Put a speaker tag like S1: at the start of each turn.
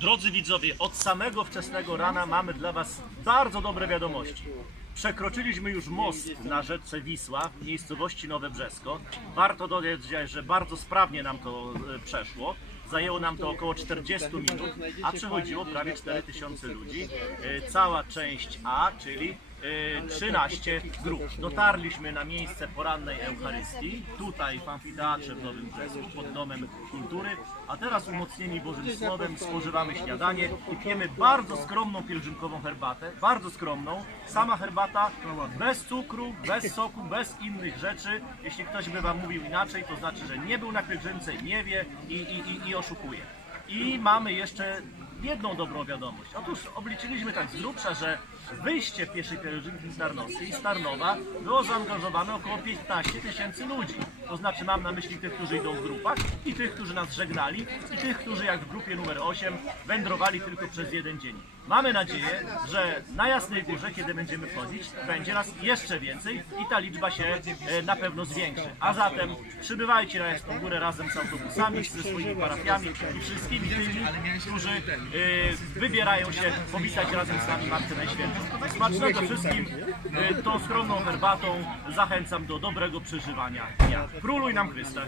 S1: Drodzy widzowie, od samego wczesnego rana mamy dla Was bardzo dobre wiadomości. Przekroczyliśmy już most na rzece Wisła w miejscowości Nowe Brzesko. Warto dodać, że bardzo sprawnie nam to e, przeszło. Zajęło nam to około 40 minut, a przechodziło prawie 4000 ludzi. E, Cała część A, czyli 13 grup. Dotarliśmy na miejsce porannej Eucharystii, tutaj w amfiteatrze w Nowym Brzesku, pod Domem Kultury, a teraz umocnieni Bożym Słowem spożywamy śniadanie i pijemy bardzo skromną pielgrzymkową herbatę, bardzo skromną, sama herbata, bez cukru, bez soku, bez innych rzeczy. Jeśli ktoś by Wam mówił inaczej, to znaczy, że nie był na pielgrzymce nie wie i, i, i, i oszukuje. I mamy jeszcze jedną dobrą wiadomość. Otóż obliczyliśmy tak z grubsza, że wyjście pieszej pielgrzymki z Tarnowskiej, z Tarnowa, było zaangażowane około 15 tysięcy ludzi. To znaczy mam na myśli tych, którzy idą w grupach i tych, którzy nas żegnali i tych, którzy jak w grupie numer 8 wędrowali tylko przez jeden dzień. Mamy nadzieję, że na Jasnej Górze, kiedy będziemy wchodzić, będzie nas jeszcze więcej i ta liczba się e, na pewno zwiększy. A zatem przybywajcie na Jasną Górę razem z autobusami, ze swoimi parafiami i wszystkimi tymi, którzy e, wybierają się powitać razem z nami Matkę Najświętszą. Smacznego wszystkim e, tą skromną herbatą zachęcam do dobrego przeżywania dnia. Króluj nam Chryste!